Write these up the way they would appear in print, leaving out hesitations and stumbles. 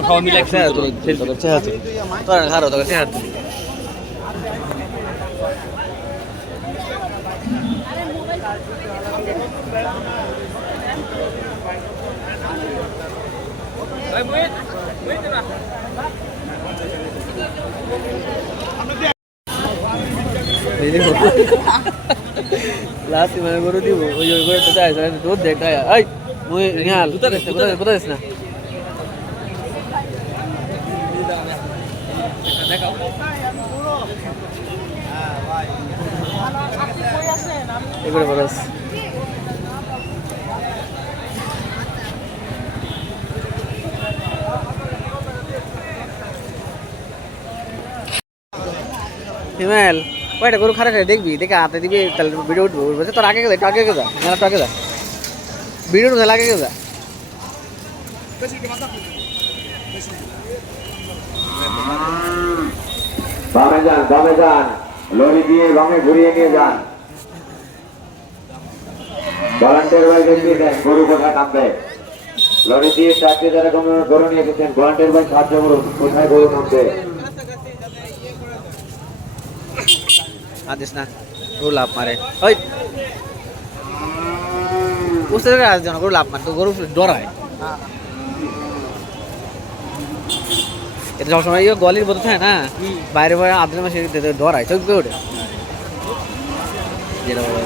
খাওয়া মিলে তোরা খারো তোকে চেহারা লাস্ট মানে করে দিব ওই ওই করে তো যাই দুধ দেখা এই মুই নিহাল কোথায় না দেখাও এবারে বরস হিমেল কয়টা গরু খারাপ দেখবি দেখে হাতে দিবি তাহলে ভিডিও উঠবো বলছে তোর আগে গেছে আগে গেছা মেলা আগে যা ভিডিও উঠে আগে গেছা বামে যান লরি দিয়ে বামে ঘুরিয়ে নিয়ে যান ভলান্টিয়ার ভাই দেখিয়ে দেন গরু কোথায় নামবে লরি দিয়ে ট্রাকে যারা গরু নিয়ে এসেছেন ভলান্টিয়ার ভাই সাহায্য করুন কোথায় গরু নামবে আদিস না গরু লাভ মারে ওই বুঝতে পারে আজ জন গরু লাভ মারে তো গরু ডরায় এটা সবসময় গলির বোধ হয় না বাইরে বাইরে আদ্র মাসে ডরায় চোখ ওঠে যেটা বলো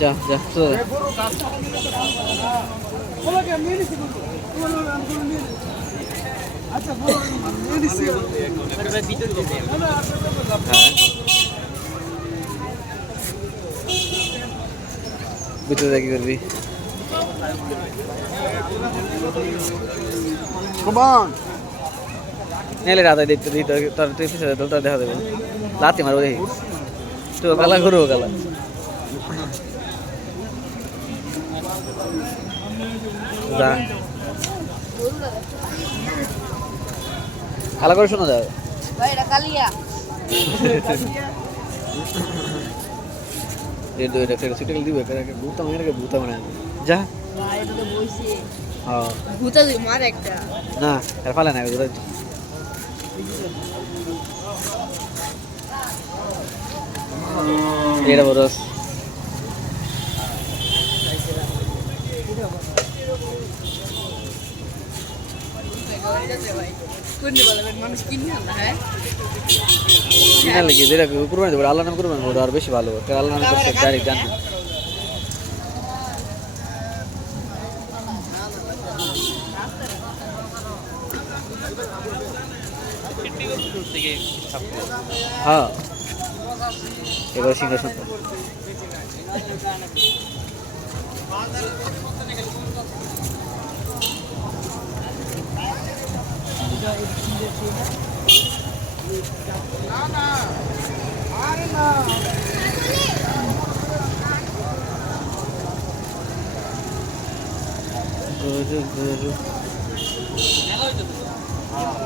যা যা ভিতরে কি করবি নেলে রাতে দেখতে দিই তোর তুই পিছনে তোর দেখা দেবো লাতি মারবো দেখি তো গালা ঘুরবো গালা যা কালা করে শোনা যায় যা না ফালে না এটা বরস আল্লাহ নাম করবেন আর বেশি ভালো আল্লাহ নাম ডাইরেক্ট জানবেন হ্যাঁ এবার সিংহাসন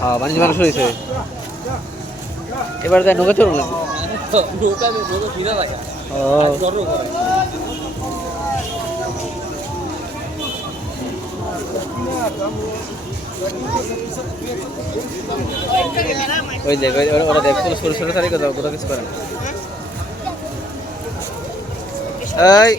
হ্যাঁ বাণিজ্য মানুষ হয়েছে এবার তাই নৌকা চলুন লাগবে ওই দেখ ওরা দেখ ছোট ছোট সারি কথা কোথাও কিছু করে না এই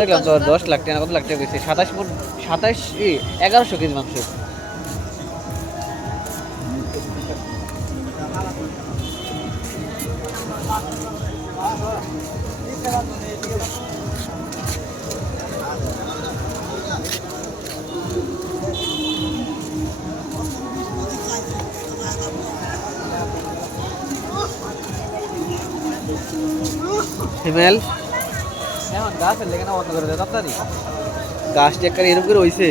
দেখলাম তো 10 লাখ টাকা কত লাখ টাকা গেছে 1100 কেজি মাংস ফিমেল এখন গাছের লেগে না বন্ধ করে দেয় তাড়াতাড়ি গাছটি একটা এরকম করে হইছে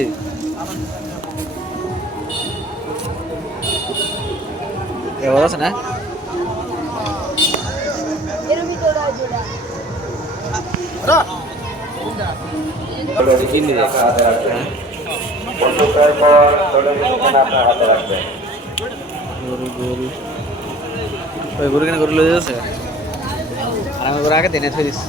এবার আছে না গরু ওই গরু কেন গরু লয়ে যাচ্ছে আর আমি গরু আগে দেনে থই দিস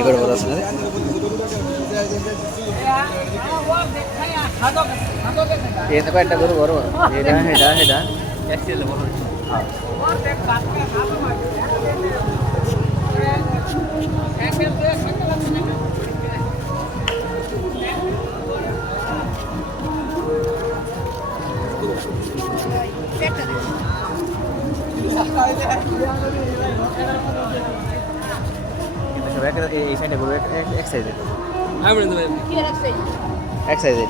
এগুলো বড় আছে না এই তো একটা গরু বড় এটা এটা এটা এক্সেল বড় হ্যাঁ এই সাইডে গরু এক সাইজে এক সাইজে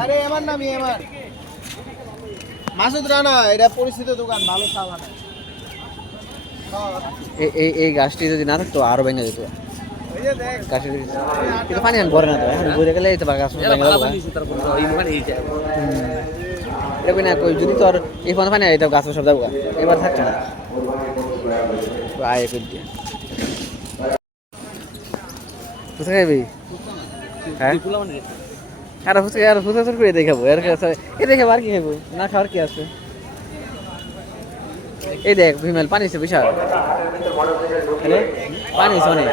আরে আমার নাম আমার মাসুদ রানা এটা পরিচিত দোকান ভালো খাওয়া না এই গাছটি যদি না থাকতো আরো ভেঙে যেত গাছটি কিন্তু পানি আমি ভরে না তো এখন ভরে গেলে তো গাছ ভেঙে না কই যদি তোর এই ফোন পানি এটা গাছ সব যাবো এবার থাকছে না আয় করে দিয়ে বুঝতে খাইবি হ্যাঁ আর ফুচকা আর ফুচকা করে দেখাবো আর এ দেখাবো আর কি খাবো না খাওয়ার কি আছে এই দেখ ভিমেল পানি আছে বিশাল পানি আছে অনেক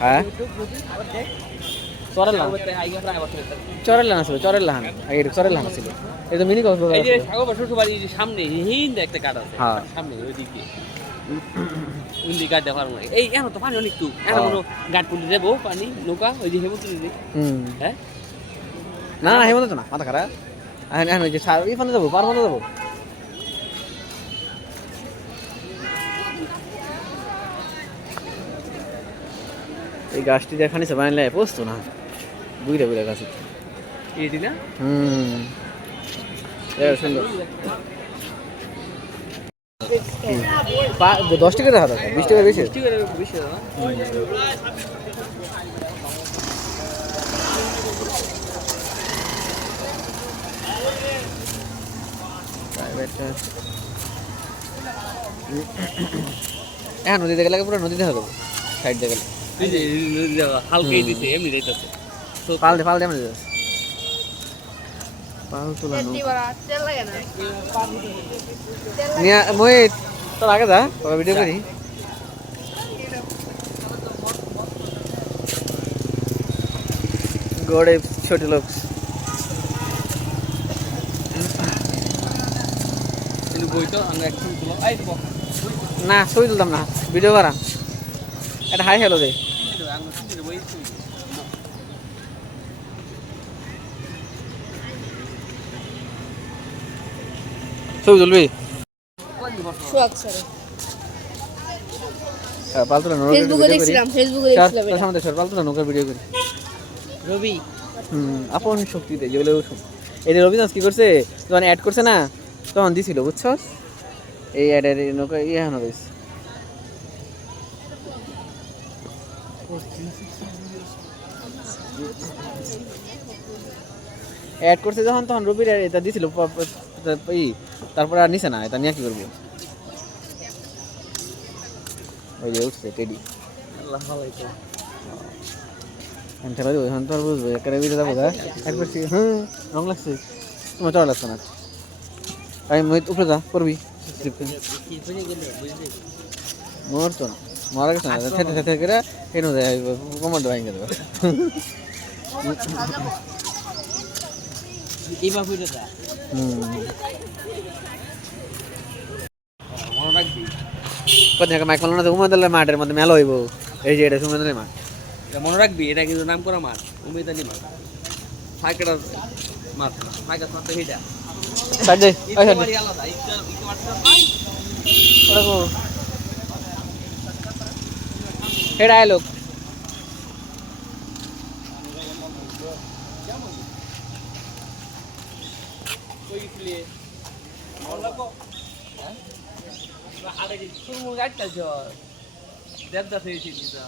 হ্যাঁ চরের লাহান ছিল চরের লাহান আগে চরের লাহান ছিল এটা মিনি কক্সবাজার এই যে সাগর শ্বশুরবাড়ির যে সামনে হিন্দ একটা কাট আছে হ্যাঁ সামনে ওই দিক দিয়ে উন্দি গাড় দেখার লাগে এই এখন তো পানি অনেক টু এখন কোনো গাড় পুলি দেবো পানি নৌকা ওই যে হেমন্ত দিদি হ্যাঁ না না হেমন্ত তো না মাথা খারাপ এখন ওই যে এই ফোনে যাবো পার ফোনে যাবো এই গাছটি দেখানি সে বানাইলে পোস্ত না বুঝলে বুঝলে গাছ এই না সুন্দর 10 টাকা দেখা থাকে 20 টাকা বেশি বেশি না হ্যাঁ নদী দেখে লাগে পুরো নদী দেখা দেবো সাইড দেখে এই যে হালকাই দিতে এমনি যাইতেছে পাল দে আমরা পাল তোলা নিয়া মই তোর আগে যা তোরা ভিডিও করি গোড়ে ছোট লোক বইতো আমরা একদম না ছবি তুলতাম না ভিডিও করা এটা হাই হ্যালো দে ছবি তুলবি পালতুলা নৌকার ভিডিও করি রবি আপন শক্তিতে যেগুলো এটা রবিদাস কি করছে যখন অ্যাড করছে না তখন দিছিল বুঝছো এই অ্যাডের নৌকা ইয়ে এখন রয়েছে অ্যাড করছে যখন তখন রবির এটা দিছিল তারপরে আর নিছে না এটা নিয়ে কি করবো ওই যে উঠছে টেডি আল্লাহ ভালোই তো এনতে পারি ওইখান তো আর বুঝবো একটা ভিডিও যাবো গা একবার হ্যাঁ রং লাগছে তোমার চড়া লাগছে না আমি উপরে যা করবি কি বুঝে গেলে বুঝলি মরতো না মারা গেছে না খেতে খেতে করে এনে যায় কমান্ড ভাঙে দেবে এইবার বুঝে যা মনে রাখবি কোথায় মাইক মালানো তো উমেদাল্লাহ মাঠের মধ্যে মেলা হইব এই যে এটা উমেদাল্লাহ মাঠ এটা মনে রাখবি এটা কিন্তু নাম করা মাঠ উমেদ আলী মাঠ ফাঁকড়া মাঠ ফাঁকা মাঠ তো এইটা সাইড দে ওই সাইড বাড়ি আলাদা ইটা মাঠ ওটা কো হেড আয় লোক কই প্লে বললা কো হ্যাঁ আরে কি শুরু গাড়িটা জর দেবদা থেইছি দিদা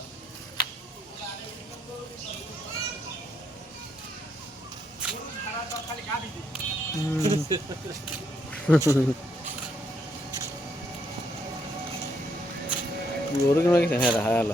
ওরকম লাগে হ্যাঁ হ্যাঁ